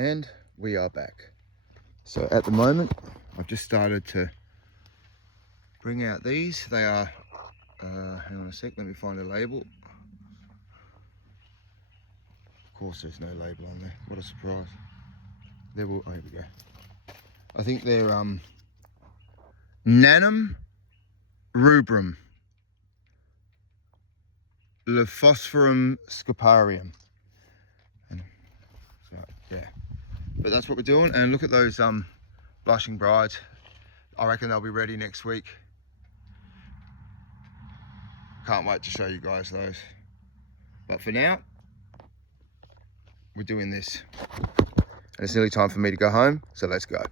And we are back. So at the moment, I've just started to bring out these. They are, hang on a sec, let me find a label. Of course there's no label on there, what a surprise. There will, oh, here we go. I think they're Nanum rubrum, Lephosphorus scoparium. And so, yeah, but that's what we're doing. And look at those blushing brides. I reckon they'll be ready next week. Can't wait to show you guys those. But for now, we're doing this. And it's nearly time for me to go home, so let's go.